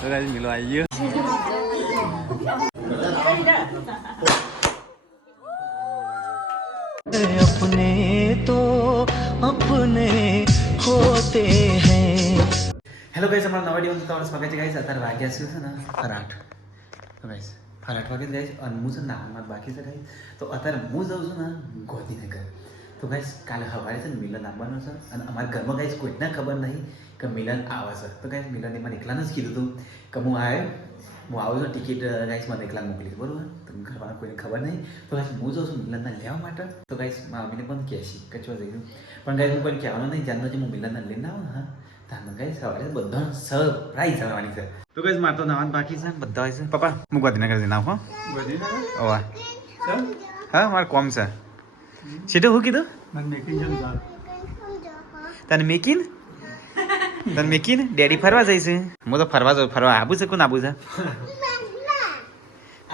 તો ગાઈસ મિલો આવી ગયો. अपने तो अपने होते हैं. હેલો ગાઈસ, અમારા નવા વિડીયોમાં તમારું સ્વાગત છે ગાઈસ. અત્યારે વાગ્યા છે ને 8. તો ગાઈસ 8 વાગે ગાઈસ અને હું છે નામાં બાકી છે ગાઈસ. તો અત્યારે હું જાઉં છું ને ગોધીનગર. તો ગાઈસ કાલે સવારે છે ને મિલન આવવાનું છે અને અમારા ઘરમાં ગાઈસ કોઈને ખબર નહીં કે મિલન આવે છે. તો ગાઈસ મિલને મને એકલાને જ કીધું હતું કે હું આવું છું, ટિકિટ ગાઈસ મને એકલા મોકલીશ, બરોબર? તો ઘરમાં કોઈને ખબર નહીં. તો ગાઈસ હું જાઉં છું મિલનને લેવા માટે. તો ગાઈસ મારા મમ્મીને પણ કહેશી કે ચો જઈ પણ ગાઈસ હું કોઈને કહેવાનું નહીં. જાણનો જે હું મિલનને લઈને આવું હા તારનો ગાઈસ સવારે બધા સરપ્રાઈઝ આવવાની છે. તો ગાઈસ મારે તો નાવાનું બાકી છે, બધા હોય છે. પપ્પા હું ગાંધીનગર જઈને આવું. હો ગાંધીનગર ઓવા હા મારે કોમ છે. સીધું શું કીધું તને મેકીન ડેડી ફરવા જઈશ. હું તો ફરવા જાઉં. ફરવા આવું છે કોણ આવું છે?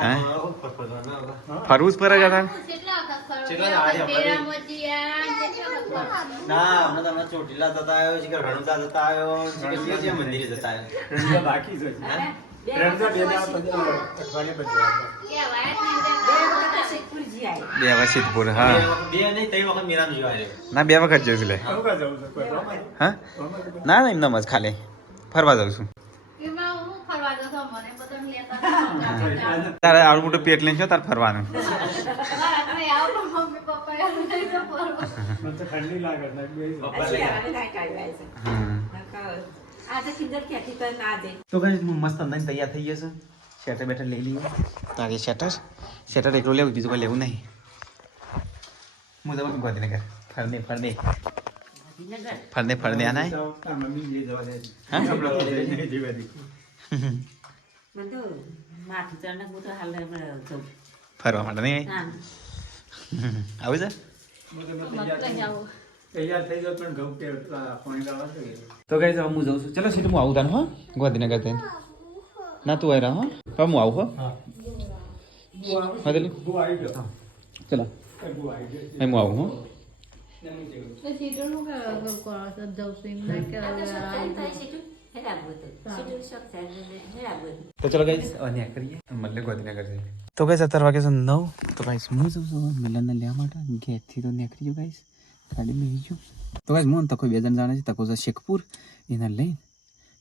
હા ફરવું જ ફરજ હતા. ના હમણાં તમને ચોટીલા જતા આવ્યો છે કે રણુજા જતા આવ્યો છે કે શિવજી મંદિરે જતા આવ્યો બાકી છે. બે વાર સિદ્ધપુર હા બે નહીં 3 વખત મેરામ જોવાય. ના 2 વખત જોયું છે લે. હા ના ના એમના મજ ખાલી ફરવા જાઉં છું. તારે આવડું મોટું પેટ લઈને છો તારે ફરવાનું. તો કઈ મસ્ત અંદર તૈયાર થઈ ગયો છે. શેટર બેટર લઈ લઈએ. તારે શેટર એકલો લેવું, બીજું કોઈ લેવું નહીં. હું જવું ગાંધીનગર ફરને આના ફરવા માટે નહીં આવું છે. તો કઈ જાવ હું જઉં છું. ચલો સીટ હું આવું તાર હો ગાંધીનગર થઈને. ના તું આવી રહ્યો હો હું આવું હો ચલો હું આવું હો. તો ચલો ગાઈસ ન્યા કરીએ મતલબ ગાંધીનગર જઈએ. તો ગાઈસ 17 વાગે છે 9. તો ગાઈસ હું જઉં છું મિલનને લેવા માટે. ઘેરથી તો નીકળી ગયો ગાઈસ, ગાડી મેં ગયો. તો ગાઈસ હું તકો 2 જણ જાણે છે. તકો છે શેખપુર, એને લઈને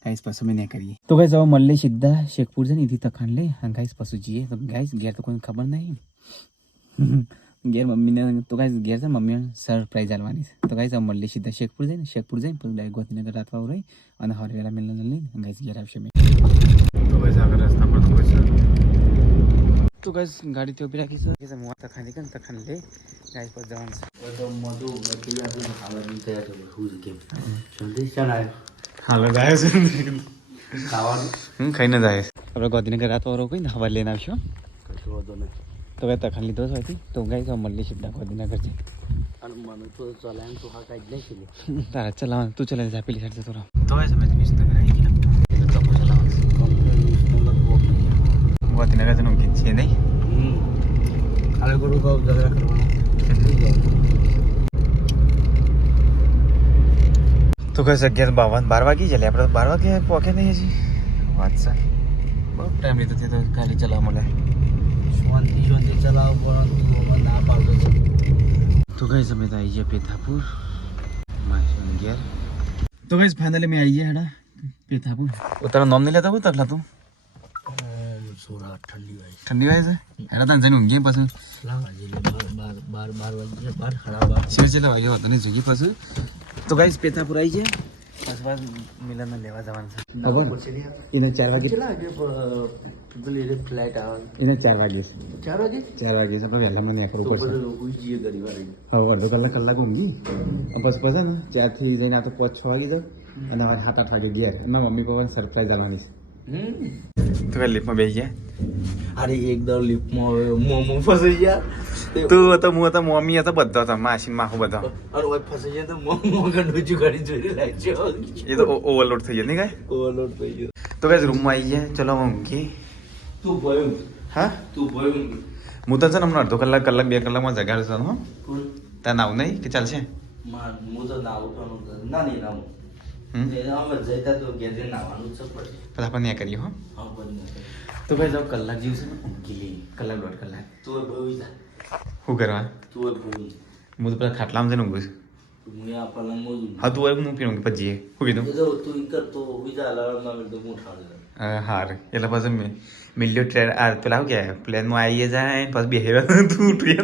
ગાઈસ પછી મેં કરીએ. તો ગાઈસ હવે મળે સીધા શેખપુર છે ને એથી તખાન લઈ અને ગાઈસ પછી જઈએ. તો ગાઈસ ઘેર તો કોઈને ખબર નહીં. ઘેર મમ્મીને તો ગાઈસ ઘેર છે મમ્મીને સરપ્રાઈઝ આલવાની છે. તો ગાઈસ હવે મળે સીધા શેખપુર જઈને પછી ડાયરેક્ટ ગાંધીનગર રાતવા રહી અને હરવેલા મિલનને લઈને ગાઈસ ઘેર આવશે. મેં તો ગાઈસ આગળ રસ્તા પર તો ગાઈસ ગાડી તો ઉભી રાખી છે. હું તખાન કે તખાન લે ગાઈસ પર જવાનું છે. તો મોટું બધું આપણે ખાવાનું તૈયાર છે. હું છે કેમ જલ્દી ચાલ હાલો જાય છે ખાવાનું ખાઈને જાય છે. આપણે ગાંધીનગર રાતવા રહો કઈ હવા લઈને આવશો. કશો વાંધો નથી. તો ગાઈસ તખાન લીધો છે હતી. તો ગાઈસ હવે મળે સીધા ગાંધીનગર છે. અને મને તો ચલાવીને તો હા કાઢી નાખી લે. તારા ચલાવવાનું તું ચલાવી જા પેલી સાઈડ જતો રહો. તો ગાઈસ અમે વિસનગર આવી ગયા. તો તકો ચલાવવાનું ગાંધીનગર જનું ગીત છે નહીં. ખાલી કરું કહું ઝઘડા કરવાનું. તો કઈ 11:52 12 વાગી જાય. આપણે 12 વાગે પહોંચે નહીં હજી. વાત છે બહુ ટાઈમ લીધો તો ગાડી ચલાવવા મળે. શાંતિ ચલાવો પણ ના પાડતો છે. તો કઈ સમય તો આવી ગયા પેથાપુર માસી ઘેર. તો કઈ ફાઇનલી મેં આવી ગયા હેડા પેથાપુર. તારું નામ નહીં લેતા હું તકલા તું સોરા ઠંડી વાય છે હેડા તને જઈને ઊંઘી પછી બાર ખરાબ શેર ચેલા વાગ્યો હતો ને જગી પછી. તો ગાઈસ પેથાપુર આવી ગયા. બસ મિલનને લેવા જવાનું છે. ખબર એને 4 વાગે પેલી ફ્લાઇટ આવે એને 4 વાગે 4 વાગે છે તો વહેલા મને નીકળવું પડશે. જઈએ ઘણી વાર હવે અડધો કલાક ઊંઘી બસ પછી ને 4 થી જઈને આ તો 5-6 વાગી જાવ અને હવે 7-8 વાગે ગયા. એમાં મમ્મી પપ્પાને સરપ્રાઈઝ આવવાની છે. તો કઈ લિફ્ટમાં બેસી ગયા. અરે એકદમ લિફ્ટમાં મોમો ફસાઈ ગયા. તું હતો હું હતો મમ્મી હતો બધો હતો માસી માહુ બધો. અરે ઓય ફસાઈ ગયા તો મોમો ગંડુચું ગાડી જોઈ લાગ્યો. એ તો ઓવરલોડ થઈ ગયો નહીં કાંઈ. ઓવરલોડ થઈ ગયો. તો કઈ રૂમમાં આવી ગયા. ચલો ઊંઘી. તું ભયું હા તું ભયું હું તો છે ને હમણાં અડધો કલાક 2 કલાકમાં જગાડું છું. હો તાર નાવું નહીં કે ચાલશે? હું તો ના ઉઠવાનું ના નહીં નાવું આમાં જઈતા તો ઘેર જઈને નાવાનું જ છે પછી. પછી આપણે ત્યાં કરીએ હો. હા બંધ તો ભાઈ જાઓ કલાક જેવું છે ને ઊંઘી લઈએ કલાક દોઢ કલાક. તું ભવી જા શું કરવા તું ભવી હું તો પેલા ખાટલામાં જઈને ઊંઘું છું. તું આપણને મોજું હા તું હોય હું પીવું પછી જઈએ શું કીધું જો તું ઈ કરતો વિજા અલાર્મમાં મેં તો હું ઠાડે હાર એટલે પછી મિલ્યો ટ્રેન આ પેલા શું કહેવાય પ્લેનમાં આવીએ જાય પછી બેહેવા તું ઉઠીએ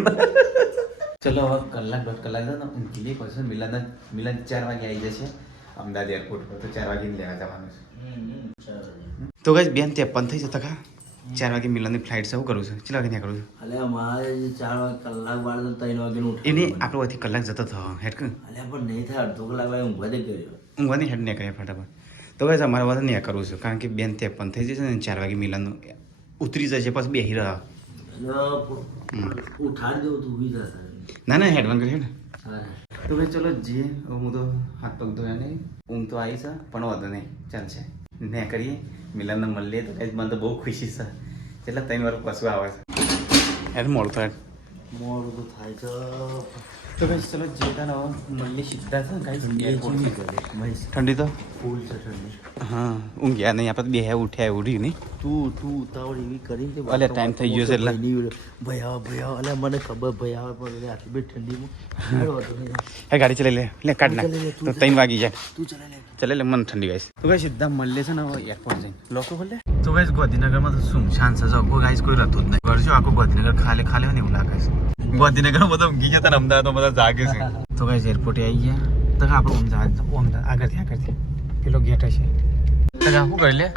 ચલો હવે કલાક દોઢ કલાક છે ને ઊંઘી લઈએ પછી મિલન 4 વાગે આવી જશે અમદાવાદ એરપોર્ટ પર તો 4 વાગે લેવા જવાનું છે. તો કઈ બેન તે પણ થઈ જતા ખા 4 વાગે મિલનની ફ્લાઇટ છે શું કરું છું કેટલા વાગે ત્યાં કરું છું અલ્યા મારે 4 વાગે કલાક બાર 3 વાગે નું એને આપણો અહીંથી કલાક જતો થયો હેડ કે અલ્યા પણ નહીં થાય અડધો કલાક વાગે ઊંઘવા દે કર્યો ઊંઘવાની હેડ નહીં કરીએ ફટાફટ તો કઈ અમારે વાત નહીં કરું છું કારણ કે બેન તે પણ થઈ જશે ને 4 વાગે મિલન ઉતરી જશે પછી બેહી રહ્યા ઉઠાડી દઉં તું વિજા ના ના હેડ બંધ કરી હેડ હા તો ભાઈ ચલો જઈએ હું તો હાથ પગ ધોયા નહીં ઊંઘ તો આવી છે પણ વાંધો નહીં ચાલશે ને કરીએ મિલનને મળીએ તો કંઈ મને તો બહુ ખુશી છે એટલે 3 વાર પાછું આવે છે યાર મોડું થાય મોડું તો થાય છે તો ભાઈ ચલો જઈએ તાને મળીએ સીધા છે ને કાંઈ ઠંડી તો ફૂલ છે ઠંડી હા ઊંઘ્યા નહીં આપણે બે ઉઠ્યા ઉઠી નહીં તું ઉતાવળ એવી કરી છે અલે ટાઈમ થઈ ગયો છે એટલે ભયા અલે મને ખબર ભયા આવે પણ આટલી બધી ઠંડીમાં હે ગાડી ચલાવી લે કાઢ નાખ તો 3 વાગી જાય તું ચલા લે ચલે લે મને ઠંડી ગાઈસ તો ગાઈસ સીધા મળે છે ને હવે એરપોર્ટ જઈને લોકો ખોલે તો ગાઈસ ગાંધીનગરમાં તો સુમશાન છે જો કોઈ ગાઈસ કોઈ રહેતું જ નહીં વર્ષો આખું ગાંધીનગર ખાલી ખાલી હોય ને એવું લાગે છે ગાંધીનગરમાં બધા ઊંઘી ગયા હતા અમદાવાદમાં બધા જાગે છે તો ગાઈસ એરપોર્ટે આવી ગયા તો આપણે અમદાવાદ આગળથી પેલો ગેટ હશે તો શું કરી લે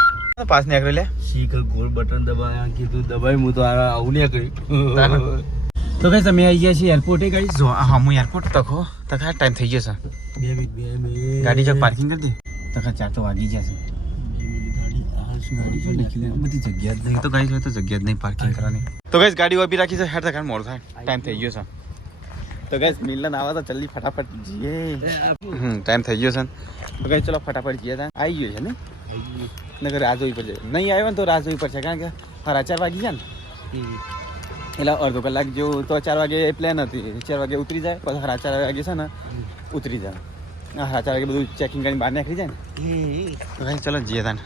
પાસ ને આગળ લે શીખ ગોળ બટન દબાયા કીધું દબાઈ હું તો આવું નહીં કરી તો ગાઈસ અમે આવી ગયા છીએ એરપોર્ટે ગાઈસ જો હા હું એરપોર્ટ તકો તકા ટાઈમ થઈ ગયો છે 2 મિનિટ ગાડી જો પાર્કિંગ કરી દે તકા 4 તો વાગી જશે બધી જગ્યા જ નહીં તો ગાઈસ તો જગ્યા જ નહીં પાર્કિંગ કરવાની તો ગાઈસ ગાડી ઉભી રાખી છે હેડ તકા મોડ થાય ટાઈમ થઈ ગયો છે તો ગાઈસ મિલન આવા તો જલ્દી ફટાફટ જઈએ ટાઈમ થઈ ગયો છે તો ગાઈસ ચલો ફટાફટ જઈએ તા આવી ગયો છે ને નગર રાહ જોવી પડશે નહીં આવ્યો ને તો રાહ જોવી પડશે કારણ કે 4:30 વાગી ગયા ને એટલે અડધો કલાક જેવું તો 4 વાગે પ્લેન હતી 4 વાગે ઉતરી જાય પછી 4:30 વાગે છે ને ઉતરી જાય 4:30 વાગે બધું ચેકિંગ કરીને બહાર નીકળી જાય ને તો ગાઈસ ચલો જઈએ તાન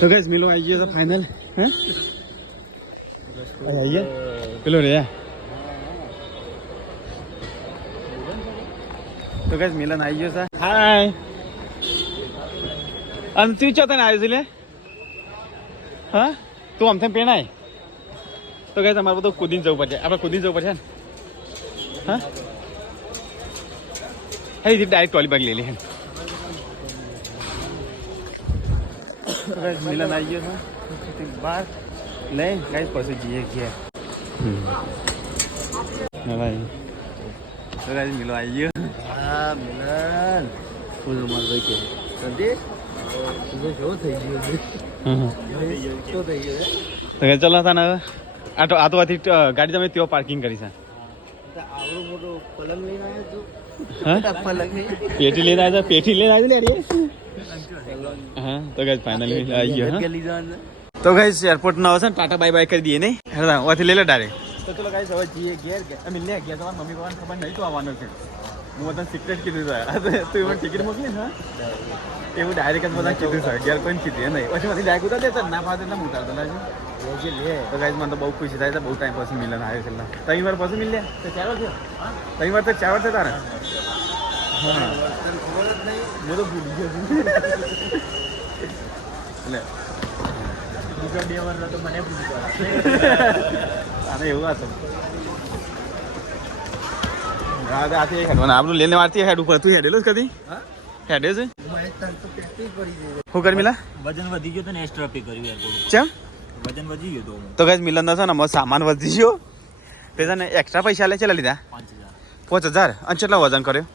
તો ગાઈસ મિલો આવી ગયો છે ફાઇનલ હે આઈએ પેલો રે તો ગાઈસ મિલન આવી ગયો છે હાય અને તું ચો તને આવ્યો છે લે હા તું આમ તેમ પેણાય તો ગાઈસ અમારે બધું કૂદીને જવું પડશે આપણે કૂદીને જવું પડશે ને હા હે ડાયરેક્ટ ટ્રોલી બેગ લઈ લે મિલન આવી ગયો છે બહાર લઈ ગાઈસ પછી જઈએ ઘેર ભાઈ તો ગાઈસ મિલો આવી ગયો હા મિલન ફૂલ માર ભાઈ કે સંદીપ તું જો થઈ ગયો છે તો થઈ ગયો તો ચલો તાને આ તો આથી ગાડી તમે ત્યાં પાર્કિંગ કરી છે આવડો મોટો પલંગ લઈને આવ્યો તું હા પલંગ પેટી લઈને આવ્યા પેટી લઈને આવી લે હા તો ગાઈસ ફાઇનલી આવી ગયો હા તો ગાઈસ એરપોર્ટ ના આવશે ને ટાટા બાય બાય કરી દઈએ નહીં હેડા ઓથી લઈ લે ડાયરેક્ટ તો ચલો ગાઈસ હવે જઈએ ઘેર અમે લે ગયા તમારા મમ્મી પપ્પાને ખબર નહીં તો આવવાનું છે હું તને સિક્રેટ કીધું છે તું મને ટિકિટ મોકલી હા એવું ડાયરેક્ટ જ બધા કીધું છે ઘેર કોઈ કીધું નહીં પછી માંથી ડાયરેક્ટ ઉતાર દેતા ના ફાવે એટલે હું ઉતારતો લાગે તો ગાઈસ મને તો બહુ ખુશી થાય છે બહુ ટાઈમ પછી મિલન આવ્યો છે 3 વાર પછી મિલ લે તો 4 વાર થયો 3 વાર તો 4 વાર છે તારે હા હું તો ભૂલી ગયો છું એટલે બીજા 2 વાર તો મને ભૂલી ગયો આને એવું હતું આથી હેડવાના આપણું લઈને વારતી હેડ ઉપર તું હેડેલો જ કદી હેડે છે શું કરી મિલા વજન વધી ગયો તો ને એક્સ્ટ્રા પે કર્યું એરપોર્ટ ચમ વજન વધી ગયો તો ગાઈસ મિલન છે ને અમારો સામાન વધી ગયો તે છે ને એક્સ્ટ્રા પૈસા લે ચલા લીધા 5000 અને કેટલા વજન કર્યો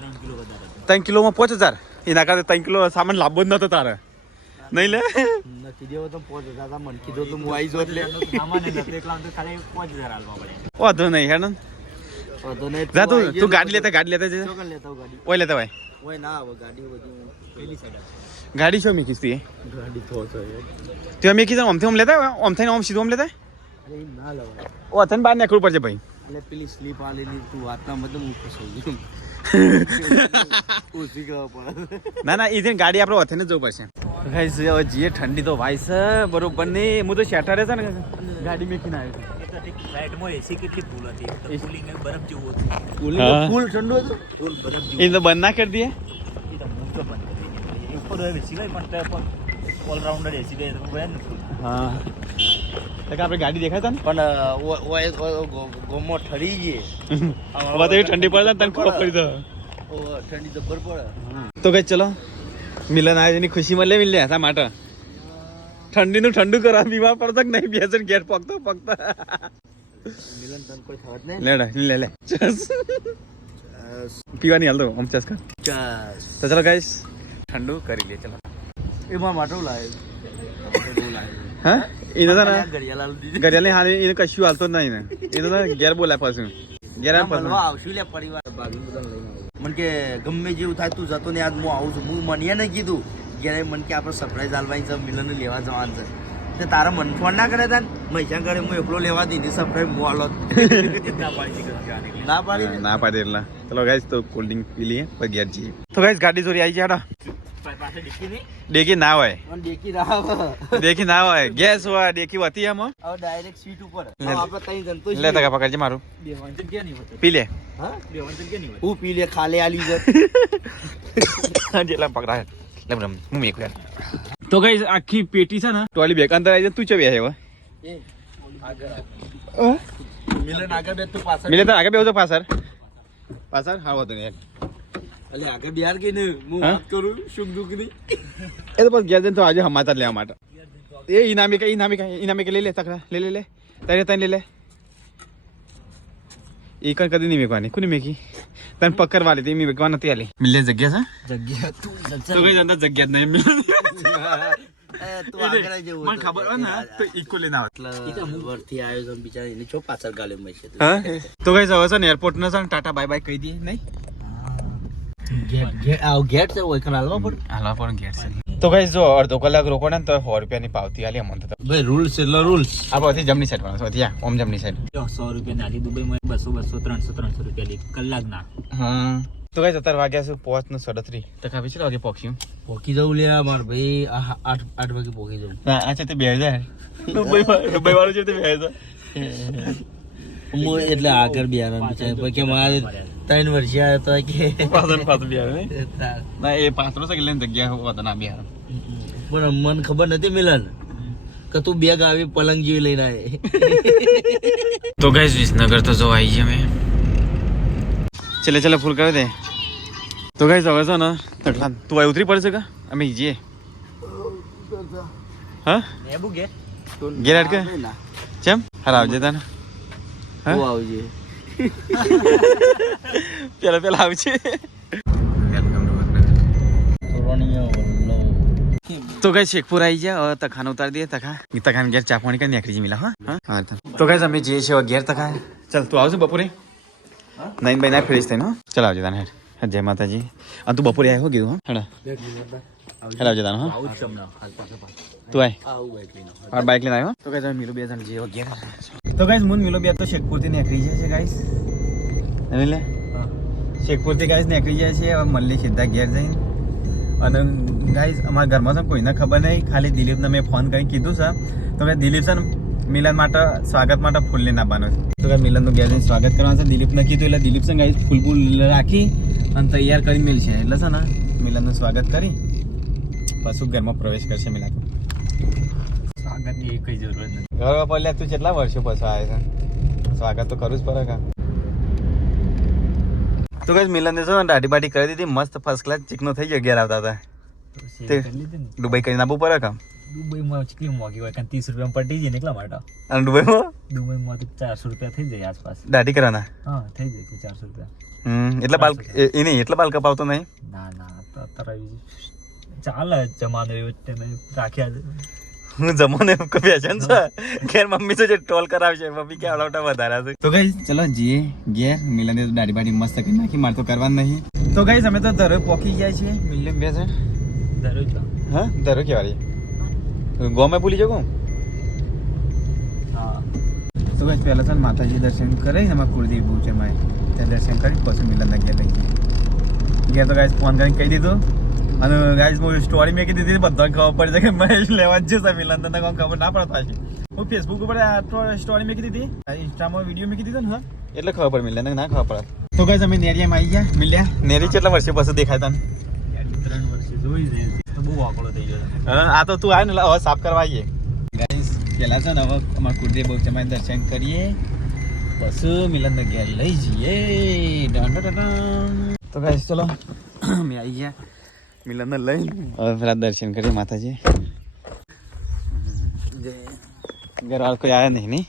3 કિલો વધારે 3 કિલોમાં 5000 એના કરતા 3 કિલો સામાન લાવવો જ નતો તારે નહીં લે નથી દેવો તો 5000 મન કીધું તો હું આવી જો એટલે સામાન નથી એકલા તો ખાલી 5000 આલવા પડે વાંધો નહીં હેડ વાંધો નહીં જા તું ગાડી લેતા છે ચોકન લેતા હું ગાડી ઓય લેતા ભાઈ ઓય ના હવે ગાડી બધી પેલી સાઈડ ગાડી છો મીકીસ તી ગાડી તો છે તે મીકી આમ લેતા આમ થઈને આમ સીધું આમ લેતા અરે ના લવાય ઓ તને બહાર નીકળવું પડશે ભાઈ એટલે પેલી સ્લીપ આલેલી તું વાતના મતલબ હું ખુશ થઈ ગયો ઓછી કરવા પડે ના ના એ ગાડી આપણે ઓથેને જવું પડશે ગાઈસ હવે જીએ ઠંડી તો ભાઈ છે બરોબર નહીં હું તો શેઠા રહેશે ને ગાડી મેકીને આવ્યો ફ્લાઇટમાં એસી કેટલી ફૂલ હતી કુલિંગ બરફ જેવું હતું ફૂલ ઠંડુ હતું ફૂલ બરફ એ તો બંધ ના કરી દઈએ એ તો મોટો બંધ કરી દીધી ઉપર હવે સિવાય પણ તો પણ ઓલરાઉન્ડર એસી બે હોય ને હા તો આપણે ગાડી દેખાતા ને પણ ગોમો ઠરી ગઈ હવે તો ઠંડી પડે તને ખબર પડી તો ઠંડી જબર પડે તો કઈ ચલો મિલન આવે એની ખુશી મળે મિલે હતા માટે ઠંડીનું ઠંડુ કરા બીમાર પડતો કે નહીં બેસન ગેટ પકતો મિલન તને કોઈ થત નહીં લે લે પીવાની હાલ તો આમ ચસ કર તો ચલો ગાઈસ ઠંડુ કરી લે ચલો એમાં માટો લાવે હા એને તો ને ઘડિયાળ દીધી ઘડિયાળની હાલ એને કશું હાલતો જ નહીં ને એને તો ઘેર બોલાય પાછું ઘેર આવે પાછું આવશું લે પરિવાર ભાભી બધા લઈને મને કે ગમે જેવું થાય તું જતો ને આજ હું આવું છું હું મને નહીં કીધું ઘેરે મને કે આપણે સરપ્રાઈઝ આલવાની છે મિલન લેવા જવાનું છે તે તારા મન ફોન ના કરે તાન મહીસાગર હું એકલો લેવા દીધી સરપ્રાઈઝ હું આલો ના પાડી ના પાડે એટલે ચલો ગાઈસ તો કોલ્ડ ડ્રિંક પી લઈએ પછી ઘેર જઈએ તો ગાઈસ ગાડી ચોરી આવી જાય પાસે ડિક્કી નહીં ડેકી ના હોય મને દેખી રહ્યા ડેકી ના હોય ગેસ હોય ડેકી હતી એમાં હવે ડાયરેક્ટ સીટ ઉપર આપણે તઈ જનતો લે તકા પકડજે મારું બેવાની જગ્યા નહીં હોતી પી લે હા બેવાની જગ્યા નહીં હું પી લે ખાલે આલી છે જેટલા પકડાય લે બ્રમ હું મેક યાર તો ગાઈસ આખી પેટી છે ને ટોલી બેક અંદર આવી જાય તું ચો બે હવે એ આગળ મિલન આગળ બે તું પાછળ મિલે તો આગળ બેહો તો પાછળ હા વાતો નહીં અલે આગળ બિહાર કે ને હું હા? વાત કરું સુખ દુઃખ ની એ તો બસ ઘેર જઈને તો આજે સમાચાર લેવા માટે એ ઇનામી કે લઈ લે તકડા લે તને લઈ લે એ કઈ કદી નહીં મેકવાની કોની મેકી તને પકડવા લીધી મેં મેકવા નથી આલી મિલે જગ્યા છે જગ્યા તું તો કઈ અંદર જગ્યા જ નહીં મિલે તું આગળ જ મને ખબર હોય ને તો ઈકો લઈને આવે વરથી આવ્યો તો બિચારા એને છો પાછળ ગાલે માં છે હા તો કઈ હવે છે ને એરપોર્ટ ને છે ને ટાટા બાય બાય કહી દઈએ નહીં ગેટ છે ઓય ખાન હાલવા પડ હાલવા પણ ઘેર છે તો કઈ જો અડધો કલાક રોકો ને તો 100 રૂપિયાની પાવતી આલી અમને તો ભાઈ રૂલ્સ એટલે રૂલ્સ આપણે અહીંથી જમણી સાઈડ વાળા ત્યાં ઓમ જમણી સાઈડ 100 રૂપિયા નાલી દુબઈમાં 200 300 રૂપિયા લે કલાક ના હા તો કઈ 17 વાગ્યા છે 5:37 તો કાપી છે વાગે પોક્યું પોકી જવું લે માર ભાઈ 8 વાગે પોકી જવું ના આ તે 2000 દુબઈ વાળું છે તે 2000 હું એટલે આગળ બિહાર બિચારા કે મારે 3 વર્ષ આવ્યો તો કે પાછળ બિહાર ના એ પાછળ છે કે લઈને જગ્યા હોતા ના બિહાર પણ મને ખબર નથી મિલન કે તું બેગ આવી પલંગ જેવી લઈને આવે તો ગાઈસ વિસનગર તો જો આવી ગયા મેં ચલે ફૂલ કરી દે તો ગાઈસ હવે છે ને તકલા તું આ ઉતરી પડશે કે અમે જઈએ હા એબુ ગે ઘેર અટકે ચમ હાલ આવજે તને તું આવજે પેલા આવજે તો ગાઈસ શેખપુર આવી ગયા હવે તખાને ઉતારી દઈએ તખાને ઘેર ચા પાણી કરી નીકળી મિલા હા તો ગાઈસ અમે જઈએ છીએ ઘેર તખા ચાલ તું આવશે બપોરે નાઈન બાય ના ફ્રેશ થઈને ચાલ આવજે તાને હેડ જય માતાજી અને તું બપોરે આવ્યો કીધું હા હેડ આવજે તાને હા તું આય બાઇક લઈને આવ્યો તો ગાઈસ અમે મિલો બે જણ જઈએ ઘેર તો ગાઈસ મુન મિલો બે તો શેખપુરથી નીકળી જાય છે ગાઈસ એટલે શેખપુરથી ગાઈસ નીકળી જાય છે હવે મલ્લી સીધા ઘેર જઈને અને ગાઈસ અમારા ઘરમાં છે કોઈને ખબર નહીં ખાલી દિલીપને મેં ફોન કરીને કીધું છે તો કે દિલીપ છે ને મિલન માટે સ્વાગત માટે ફૂલ લઈને આવવાનો છે તો કે મિલનનું ઘેર જઈને સ્વાગત કરવાનું છે દિલીપને કીધું એટલે દિલીપ છે ગાઈસ ફૂલ રાખી અને તૈયાર કરી મિલશે એટલે છે ને મિલનનું સ્વાગત કરી પાછું ઘરમાં પ્રવેશ કરશે મિલા સ્વાગતની કઈ જરૂરત નથી ઘરમાં પહેલા તું કેટલા વર્ષો પછી આવે છે સ્વાગત તો કરવું જ પડે કા તો કઈ મિલન છે ને દાઢી બાઢી કરી દીધી મસ્ત ફર્સ્ટ ક્લાસ ચીકનો થઈ ગયો ઘેર આવતા હતા દુબઈ કરીને આપવું પડે કામ દુબઈમાં કેટલી મોંઘી હોય કારણ 30 રૂપિયામાં પટી જાય ને એટલા માટે અને દુબઈમાં દુબઈમાં તો 400 રૂપિયા થઈ જાય આસપાસ દાઢી કરવાના હા થઈ જાય 400 રૂપિયા એટલે બાલ એ નહીં એટલે બાલ કપાવતો નહીં ના તો અત્યારે ચાલે જમાનો એવો તમે રાખ્યા છે હું જમોને ફેશન છે ઘેર મમ્મી તો જે ટોલ કરાવશે મમ્મી કે અડાવટા વધારા છે તો ગાઈસ ચલો જીએ ઘેર મિલન તો દાઢી બાઢી મસ્ત કરી નાખી મારે તો કરવાનું નહીં તો ગાઈસ અમે તો દરો પોકી ગયા છીએ મિલન બે જણ દરરોજ હા દરો કેવારી ગોમે ભૂલી જગો હા તો તો ગાઈસ પહેલા તો માતાજી દર્શન કરી ને અમારા કુળદેવી બહુ છે માય ત્યાં દર્શન કરી પછી મિલનના ઘેર લઈ ગયા તો ગાઈસ ફોન કરીને કહી દીધું અને ગાઈસ હું સ્ટોરી મેં કીધી હતી બધાને ખબર પડી જાય કે મહેશ લેવા જ જશે મિલન તને કોઈ ખબર ના પડે પાછી હું ફેસબુક ઉપર સ્ટોરી મેં કીધી હતી ઇન્સ્ટામાં વિડીયો મેં કીધી ને એટલે ખબર પડે મિલન ના ખબર પડે તો ગાઈસ અમે નેરિયામાં આવી ગયા મિલ્યા નેરી કેટલા વર્ષે પછી દેખાય તને 3 વર્ષે જોઈ છે તો બહુ વાકડો થઈ ગયો આ તો તું આવે ને હવે સાફ કરવા આવીએ ગાઈસ પેલા છે ને હવે અમારા કુળદેવ બહુચરમાં દર્શન કરીએ પછી મિલનના ઘેર લઈ જઈએ તો ગાઈસ ચલો અમે આવી ગયા મિલનને લઈ હવે પેલા દર્શન કરીએ માતાજી ઘર વાળ કોઈ આવ્યા નહીં નહીં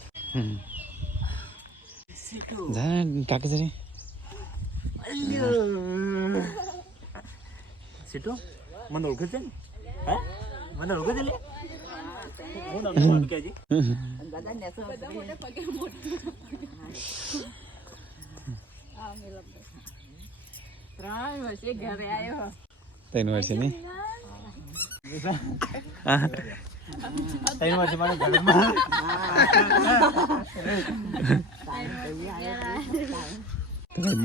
જા કાકી જરી સીટો મને ઓળખે છે ને હે મને ઓળખે છે લે હું નામ કેજી ત્રણ વર્ષે નહીં 3 વર્ષે મારે ઘરમાં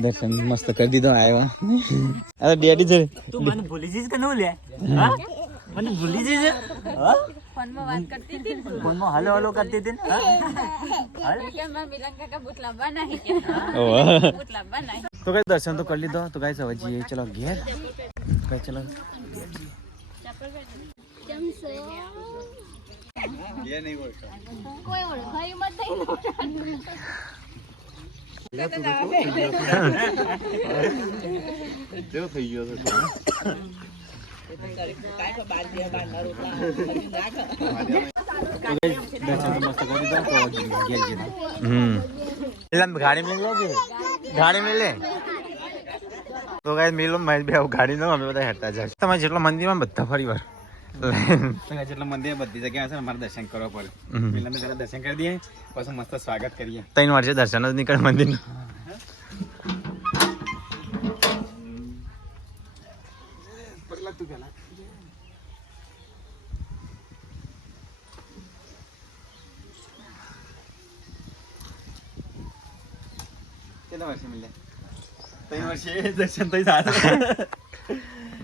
દર્શન મસ્ત કરી દીધો આવ્યો અરે ડેડી છે તું મને ભૂલી જઈશ કે ન લે હા મને ભૂલી જઈશ હા ફોનમાં વાત કરતી હતી ને તું. ફોનમાં હાલો હાલો કરતી હતી ને હા? હાલ? કે મારા મિલન કાકા બૂટ લાવવા નહીં કે બૂટ લાવવા નહીં. તો કઈ દર્શન તો કરી લીધો તો કઈ હવે જઈએ ચલો ઘેર કઈ ચલો કેમ છો? ઘેર નહીં ઓળખો કોઈ ઓળખાયું મત નહીં. જો થઈ ગયો તો ગાડી મિલ ગાડી મિલે તો ગાય મિલો બે ગાડી નો અમે બધા હેરતા જાય તમારે જેટલા મંદિરમાં બધા ફરી વાર જેટલા મંદિર બધી જગ્યા હશે ને અમારે દર્શન કરવા પડે મિલન પેલા દર્શન કરી દઈએ પછી મસ્ત સ્વાગત કરીએ 3 વર્ષે દર્શન જ નીકળે મંદિર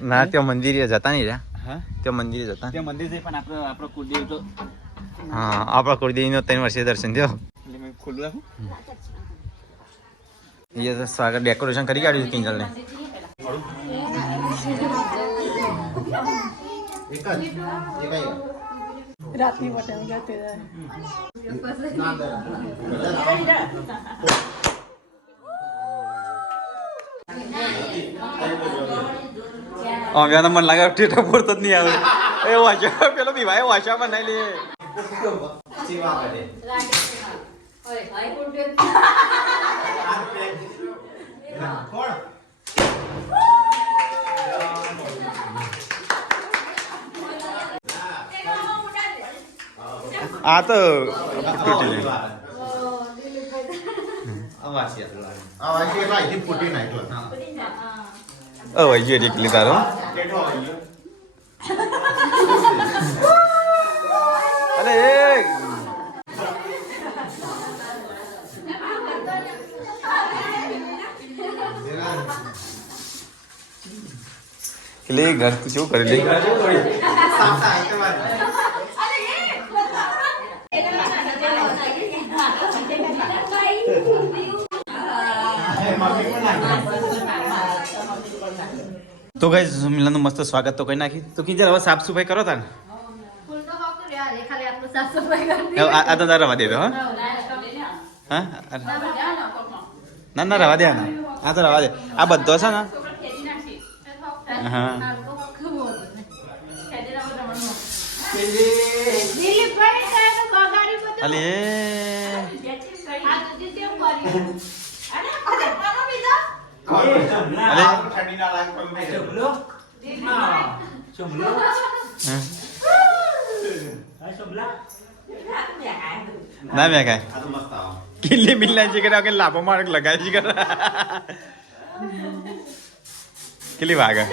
ના ત્યાં મંદિરે જતા નહીં રહ્યા ત્યાં મંદિરે જતા ત્યાં મંદિર છે પણ આપણો કુળદેવ તો હા આપણા કુળદેવ નો 3 વર્ષે દર્શન થયો એટલે મેં ખુલ્લું રાખું એ તો સ્વાગત ડેકોરેશન કરી કાઢ્યું કિંજલ ને રાતની પટેલ ગાતે મને લાગે ઠેઠા પૂરતો જ નહીં આવે એ વાંચા પેલો બી ભાઈ વાંચા બનાવી લે આ તો વૈજ્યો એકલી તારો અરે એટલે ઘર તું શું કરી લે તો ગાઈસ મિલનનું મસ્ત સ્વાગત તો કરી નાખી તો કીધે હવે સાફ સફાઈ કરો તાને આ તો તારા રવા દે દો હા ના ના રવા દે આ તો રવા દે આ બધો છે ને હા અલે ના મેં કાંઈ કિલ્લી મિલના છે કે લાભો માર્ક લગાય છે કેટલી વાગે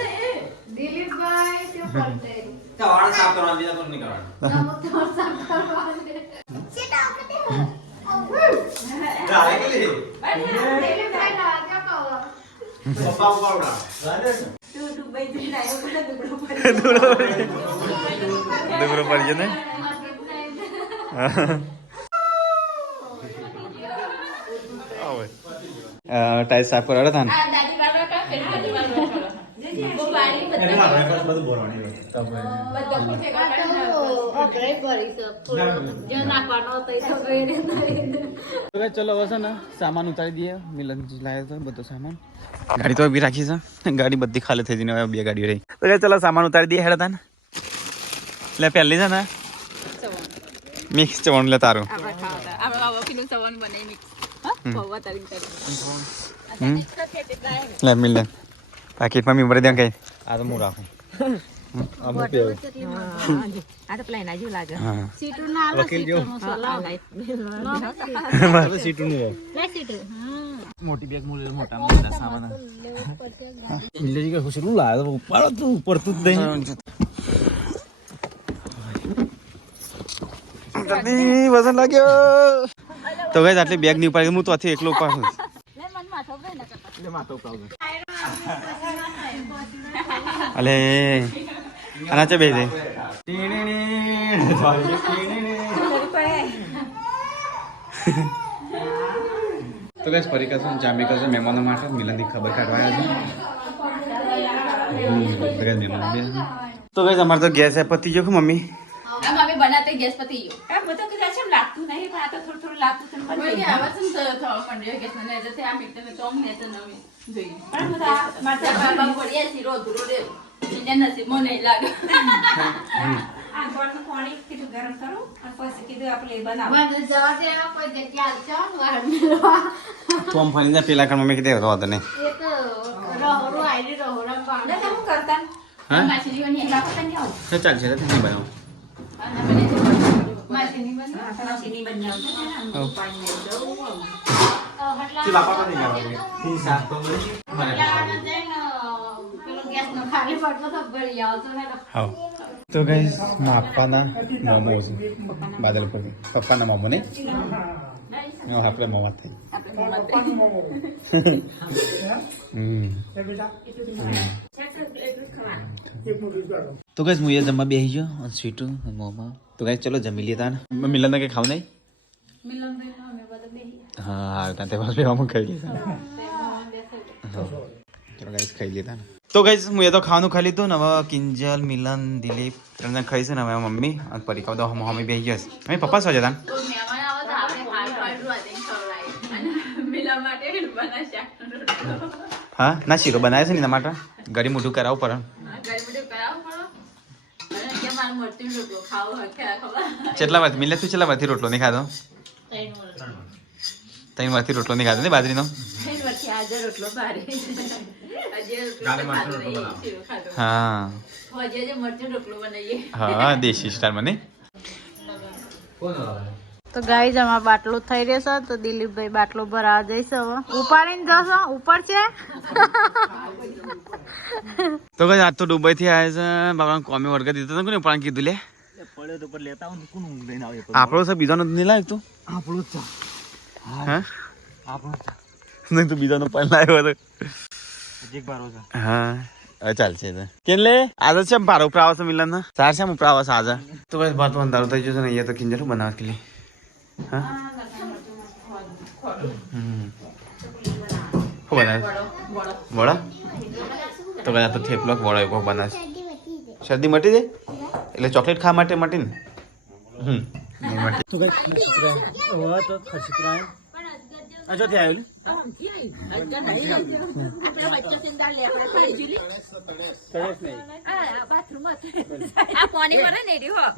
દુબળો પડી ગયો ને ટાઈસ સાફ કરવા હતા ને દાદી વાળો કા ફેર દાદી વાળો બહુ બારી બધા બધું બોલવાની બધું ફેગા જો નાખવાનો તો એ તો ગઈ ચલો હવે ને સામાન ઉતારી દઈએ મિલન લાવ્યો તો બધો સામાન ગાડી તો બી રાખી છે ગાડી બધી ખાલી થઈ જઈને હવે 2 ગાડીઓ રહી તો ચલો સામાન ઉતારી દઈએ હેડતા ને એટલે પહેલી છે ને મિક્સ ચવણ લે તારું આપણે ખાવા આપણે બાબા પીનું સવન બનાવી મિક્સ હા બહુ તારીખ લે મિલ પાકીટમાં મી ભરી દે કઈ આ તો હું રાખું આ તો પ્લેન આજુ લાગે હા સીટુ ના આલો સીટુ મસાલા મારે સીટું નહીં લે સીટુ મોટી બેગ મૂલે મોટા મોટા સામાન ઇલેજી કે ખુશી લાયો ઉપર તું ઉપર તું જ નહીં જલ્દી વજન લાગ્યો તો ગઈ આટલી બેગ ની ઉપાડી હું તો આથી એકલો ઉપાડું લે મન માથો બે ના એટલે માતો ઉપાડું અલે આના ચે બે દે તો ગઈસ પરીક્ષા છે જામી કરશે મહેમાનો માટે મિલનની ખબર કાઢવા તો ગઈસ અમારે તો ગેસ પતી ગયો મમ્મી આ મમ્મી બનાતે ગેસ પતી ગયો આ બધું કે છે લાગતું નહીં પણ આ તો થોડું થોડું લાગતું છે મને કે આવાજ ન થવા માંડ્યો ગેસ ને એટલે આ મીઠે મે તો મને તો નવી જોઈ પણ બધા માતા બાબા પડ્યા છે રોજ રોજ એને નસીબ મને નહીં લાગે આ ગોળનું પાણી કીધું ગરમ કરું અને પછી કીધું આપણે બનાવો મને જવા દે કોઈ જગ્યા ચાલ વાર મેલવા તો આમ ફરીને પેલા કામ મમ્મી કીધું હતો ને એ તો રોહરો આઈ રોહરા પાણી ને શું કરતા હા માછલીઓની એલા પતા નહીં આવું તો ચાલશે તો નહીં બનાવો માછલી બનાવ પાણી દઉં તો ગાઈસ માપાના મોમો છે બાદલ પર પપ્પાના મોમો નહીં આપણે મોમા થઈ તો ગાઈસ હું એ જમવા બેસી ગયો અને સ્વીટું મોમા તો ગાઈસ ચલો જમી લીધા ને મિલન કે ખાવ નહીં હા ત્યાં તે પાસે બેવામાં ખાઈ લીધા ચલો ગાઈસ ખાઈ લીધા ને તો ગાઈસ હું એ તો ખાવાનું ખાઈ લીધું ને હવે કિંજલ મિલન દિલીપ ત્રણ જણ ખાઈ છે ને હવે મમ્મી અને પરિકા તો મમ્મી બેસી ગયા છે મમ્મી પપ્પા શું જતા હા ના શીરો બનાવે છે ને એના માટે ગરી મોઢું કરાવવું પડે કેટલા વાર મિલે તું કેટલા વારથી રોટલો નહીં ખાધો 3 વારથી રોટલો નહીં ખાધો ને બાજરીનો હા હા દેશી સ્ટાઈલમાં નહીં તો ગાઈઝ અમાર બાટલો થઈ રહ્યો છે તો દિલીપભાઈ બાટલો ભરાવા જઈશ હવે ઉપાડીને જશો ઉપર છે તો કઈ આજ તો દુબઈ થી આવ્યા છે બાબા કોમી વર્ગ દીધો તો કોને પણ કીધું લે પડ્યો તો પર લેતા હું કોણ લઈને આવે આપણો છે બીજાનો નહીં લાવ્યો તું આપણો જ હા આપણો નહીં તું બીજાનો પણ લાવ્યો હતો એક બારો છે હા હવે ચાલશે તો કેમ લે આજે છે ભારો ઉપર આવે છે મિલન ના ચાર છે ઉપર આવે છે આજે તો બસ ભાત અંધારું થઈ જશે ને અહીંયા તો કિંજલ બનાવવા કે લે હા શું બનાવે વડા તો કદાચ તો થેપલો વડો એવો બનાવશે શરદી મટી જાય એટલે ચોકલેટ ખાવા માટે મટી ને નહીં મટી તો કઈ ખસીકરા તો ખસીકરા આ જો ત્યાં આ પાણી પડે ને રહ્યો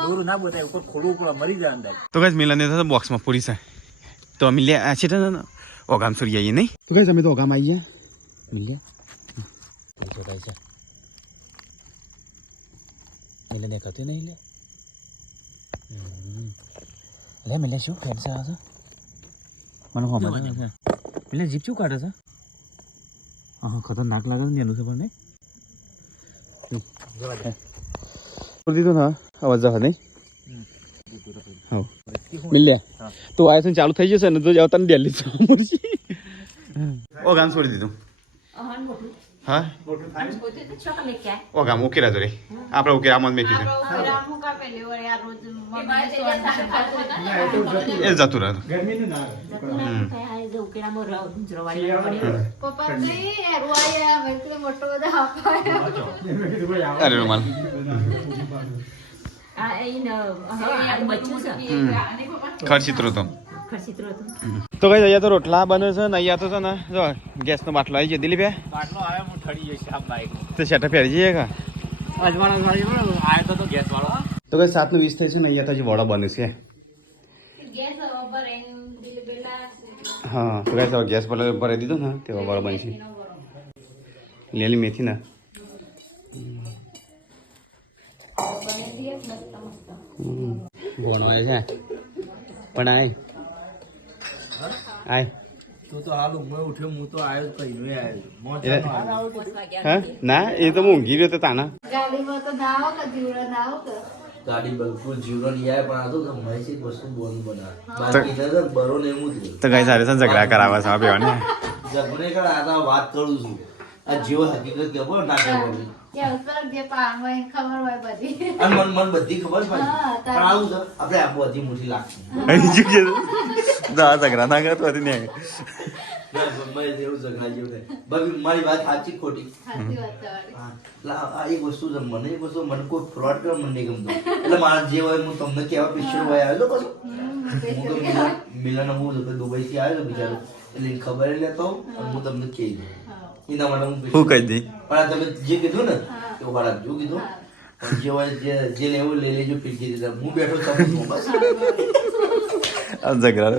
દૂર ના બોતાય ઉપર ખોલવું પડે મરી જાય અંદર તો કઈ મિલન તો બોક્સમાં પૂરી છે તો અમે લે આ છે ને ઓગામ સુરી આવીએ નહીં તો કઈ અમે તો ઓગામ આવી ગયા મિલ્યા છે એટલે દેખાતું નહીં લે મિલે શું ફેન છે મને ખબર એટલે જીપ શું કાઢે છે હા ખતરનાક લાગે ને એનું છે પણ નહીં દીધું ના અવાજ જવા નહીં હા મિલ્યા તો આ છે ચાલુ થઈ જશે ને તો આવતા ને દિલ્હી ઓ ગામ છોડી દીધું હા ઓ ગામ ઉકેલ હતો રે આપણે ઉકેલ આમ જ મેકી એ જતું રહ્યું અરે રૂમાલ ખર્ચિત્રો તો તો કઈ અહીંયા તો રોટલા બને છે ને અહીંયા તો છે ને જો ગેસનો બાટલો આવી ગયો દિલીપ બાટલો આવે હું ઠડી જઈશ આમ બાઈક તો સેટઅપ પહેરી જઈએ કા અજવાળા વાળી આવ્યો તો ગેસ વાળો તો કઈ 7:20 થાય છે ને અહીંયા તો હજી વડા બને છે હા તો કઈ ગેસ ભરાઈ દીધો ને તે વડા બને છે લીલી મેથી ના ભણવાય છે પણ આય તું તો હાલ ઉમર ઉઠ્યો હું તો આવ્યો કહીને આવ્યો હા ના એ તો હું ઊંઘી રહ્યો તો તાના ગાડી બિલકુલ જીવરો નહીં આવે પણ આ તો ગમે છે વસ્તુ બોલ બનાવે બાકી નજર બરો ને એમ જ તો કઈ સારી છે ઝઘડા કરાવવા છે બેવાને જબરે કર આ તો વાત કરું છું આ જીવ હકીકત ખબર ના ખબર અને મન બધી ખબર છે પણ આવું છે આપણે આ બધી મોટી લાગશે ઝઘડા ના કરતો હતી ને એવું ઝઘડા જેવું થાય બાકી મારી વાત સાચી ખોટી આ એક વસ્તુ છે મને એક વસ્તુ મને કોઈ ફ્રોડ કરે મને નહીં ગમતો એટલે મારા જે હોય હું તમને કેવા પિક્ચર હોય આવ્યો તો પાછું હું તો મિલન હું દુબઈ થી આવ્યો બિચારો એટલે ખબર લેતો અને હું તમને કહી દઉં એના માટે હું કહી દઈ પણ તમે જે કીધું ને એવું ખરાબ જો કીધું પણ જે હોય જે લેવું લઈ લેજો ફીરકી દીધા હું બેઠો છું બસ ઝઘડા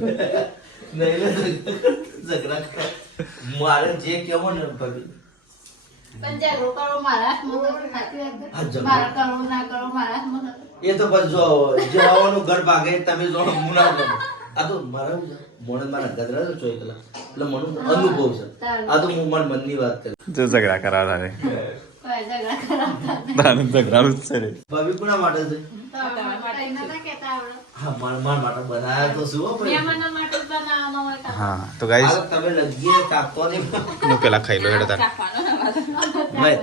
ઝઘડા મારે જે કેવો ને ભાભી એ તો બસ જો જે આવવાનું ઘર ભાગે તમે જો હું ના ગમે આ તો મારા મોડે મારા ગદરા છો એકલા એટલે મને અનુભવ છે આ તો હું મારા મનની વાત કરું જો ઝઘડા કરાવતા રે ઝઘડાનું જ છે રે ભાભી કોના માટે છે હા મારા માટે બનાયા તો શું હા તો ગાઈસ તમે લગીએ કાપતો નહીં હું પેલા ખાઈ લો હેડો તાર ભાઈ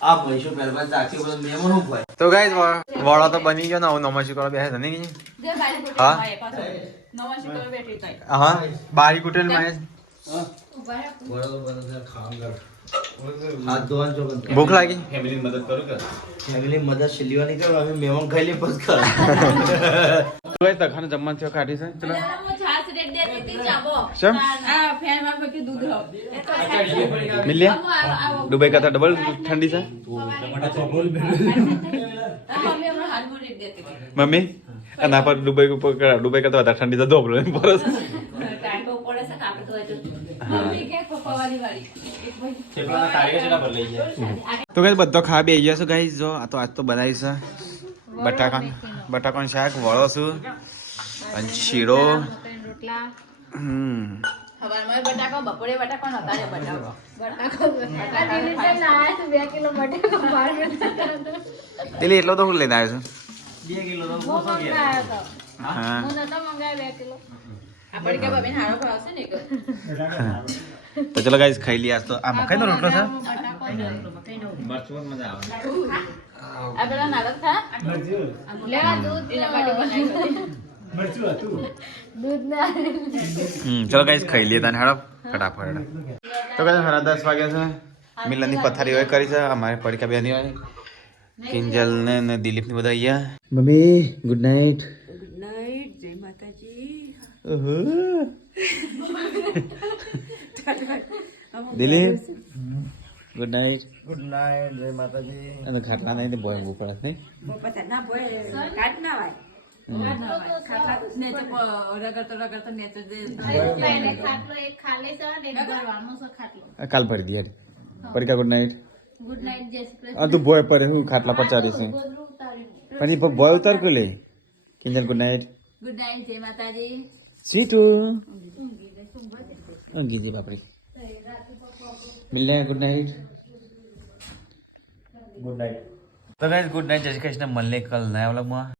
આ પૈસો પહેલા ચાખી બધું મેમણ હું ભાઈ તો ગાઈસ વડો તો બની ગયો ને હું નમસ્કાર કરવા બેસે નહીં હા હા બારી કુટેલ માં હાથ ધોવાનું ચોકન ભૂખ લાગી ફેમિલી મદદ શિલીવાની કરો અમે મેમણ ખાઈ લે પછી ખા તો ગાઈસ તખાને જમવાનું થયો કાઢી છે ચલો શેમ મિલ્યા દુબઈ કરતા ડબલ ઠંડી છે મમ્મી અને આ પર દુબઈ કરતા વધારે ઠંડી તો ધોબલો એમ પરસ તો ગાઈસ બધો ખાવા બેસી ગયા છો ગાઈસ જો આ તો આજ તો બનાવી છે બટાકાનું શાક વળો છું અને શીરો બપોરે બટાકો નતા બટાકો એટલે એટલો તો હું લઈને આવ્યો છું 2 કિલો તો હા તો ચલો ગાઈસ ખાઈ લઈએ આજ તો આ મકાઈનો રોટલો છે ચલો ગાઈસ ખાઈ લઈએ તને હડપ ફટાફટ તો ગાઈસ 10:30 વાગ્યા છે મિલનની પથારી હોય કરી છે અમારે પડીકા બેની વાળી કિંજલ ને દિલીપ ને બધા અહીંયા મમ્મી ગુડ નાઇટ જય માતાજી દિલીપ ગુડ નાઇટ જય માતાજી અને ખાટલા નહીં બોય ઊંઘવું પડે નહીં પતા ના બોય કાટ ના વાય કાલ ભરી દે પડીકા ગુડ નાઇટ ગુડ નાઇટ જય શ્રી કૃષ્ણ. આ તું બોય પડે હું ખાટલા પર ચાલી છે પણ એ બોય ઉતાર કે લે Kinjal good night good night જય માતાજી. સીટુ ઊંઘી જી બાપરી मिलने गुड नाइट ગુડ નાઇટ तो गाइस गुड नाइट जय श्री कृष्ण मिलने कल नया व्लॉग में